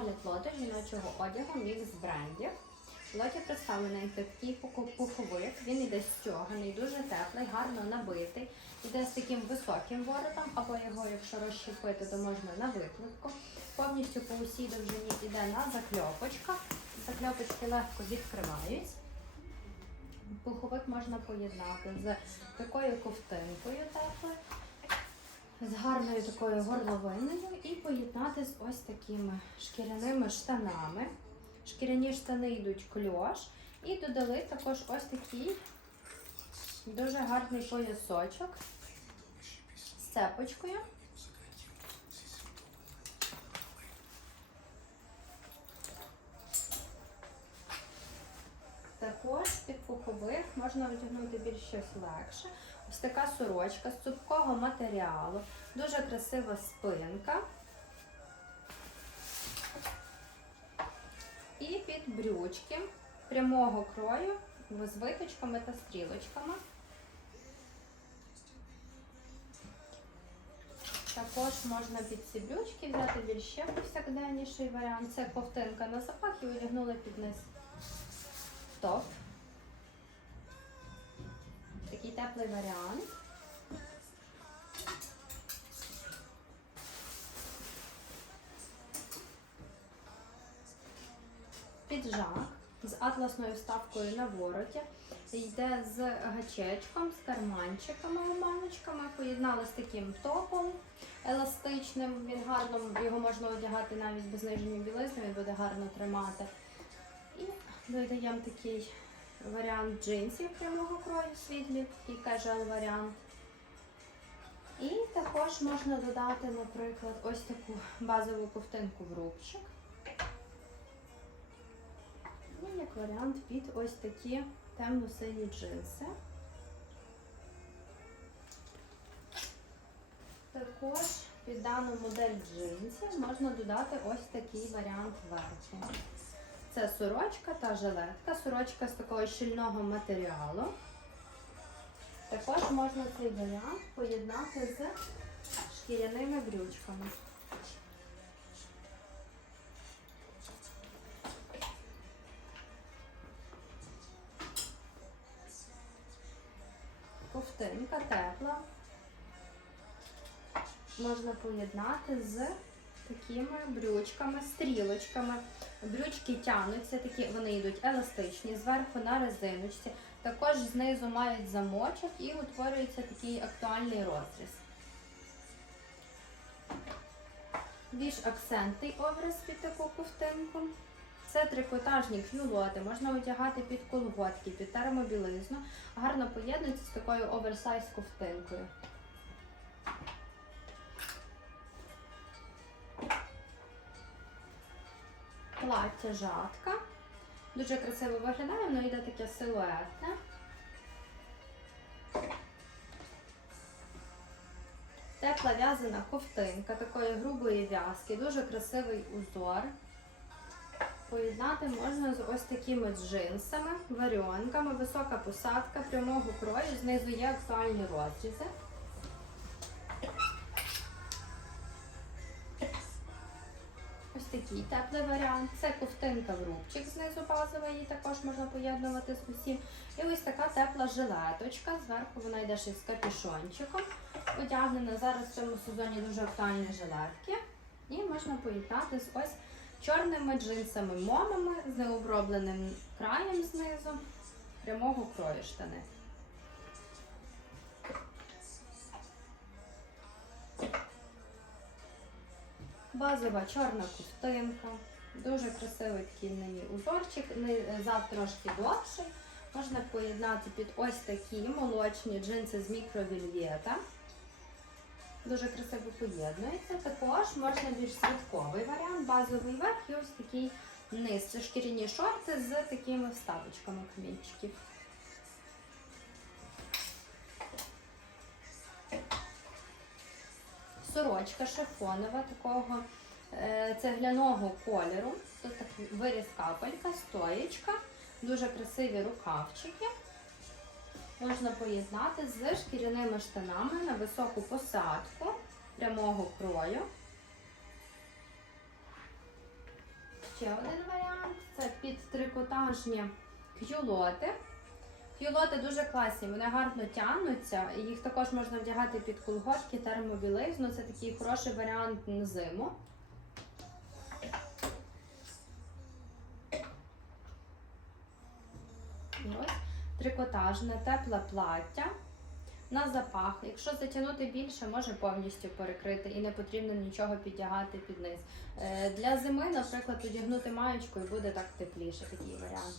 Огляд лоту жіночого одягу мікс брендів. Лоті представлений такий пуховик. Він іде стяганий, дуже теплий, гарно набитий. Іде з таким високим воротом, або його, якщо розщепити, то можна на викладку. Повністю по усій довжині йде на закльопочках. Закльопочки легко відкриваються. Пуховик можна поєднати з такою ковтинкою теплою, з гарною такою горловиною і поєднати з ось такими шкіряними штанами. Шкіряні штани йдуть кльош. І додали також ось такий дуже гарний поясочок з цепочкою. Також під пуховик можна одягнути більш щось легше. Ось така сорочка з цупкого матеріалу, дуже красива спинка. І під брючки прямого крою з виточками та стрілочками. Також можна під ці брючки взяти більш ще повсякденніший варіант. Це ковтинка на запах і одягнули під низ топ. Такий теплий варіант. Піджак з атласною вставкою на вороті. Йде з гачечком, з карманчиками, обманочками. Поєднали з таким топом еластичним. Він гарно, його можна одягати навіть без нижньої білизни, він буде гарно тримати. І додаємо такий варіант джинсів прямого крою світлі, такий casual варіант. І також можна додати, наприклад, ось таку базову ковтинку в рубчик. І як варіант під ось такі темно-сині джинси. Також під дану модель джинсів можна додати ось такий варіант верху. Це сорочка та жилетка. Сорочка з такого щільного матеріалу. Також можна цей варіант поєднати з шкіряними брючками. Ковтинка тепла. Можна поєднати з такими брючками, стрілочками. Брючки тягнуться, такі вони йдуть еластичні, зверху на резиночці. Також знизу мають замочок і утворюється такий актуальний розріз. Більш акцентний образ під таку ковтинку. Це трикотажні кюлоти, можна одягати під колготки, під термобілизну. Гарно поєднується з такою оверсайз ковтинкою. Плаття жатка. Дуже красиво виглядає, воно йде таке силуетне. Тепла в'язана ковтинка такої грубої в'язки, дуже красивий узор. Поєднати можна з ось такими джинсами, варіонками, висока посадка прямого крою, знизу є актуальні розрізи. Такий теплий варіант. Це ковтинка в рубчик знизу базова, її також можна поєднувати з усім. І ось така тепла жилеточка. Зверху вона йде ще з капюшончиком. Одягнена зараз в цьому сезоні дуже актуальні жилетки. І можна поєднати з ось чорними джинсами момами з необробленим краєм знизу, прямого крою штани. Базова чорна ковтинка. Дуже красивий такий узорчик, ни- трошки довший. Можна поєднати під ось такі молочні джинси з мікровільєта. Дуже красиво поєднується. Також можна більш святковий варіант, базовий верх і ось такий низ. Це шкіряні шорти з такими вставочками камінчиків. Сорочка шифонова такого е, цегляного кольору. Тут такий виріз капелька, стоєчка, дуже красиві рукавчики. Можна поєднати з шкіряними штанами на високу посадку прямого крою. ще один варіант це під трикотажні кюлоти. Кюлоти дуже класні, вони гарно тягнуться. Їх також можна вдягати під колготки, термобілизну. Це такий хороший варіант на зиму. Ось трикотажне, тепле плаття на запах. Якщо затягнути більше, може повністю перекрити і не потрібно нічого підтягати під низ. Е, Для зими, наприклад, одягнути маєчку і буде так тепліше такий варіант.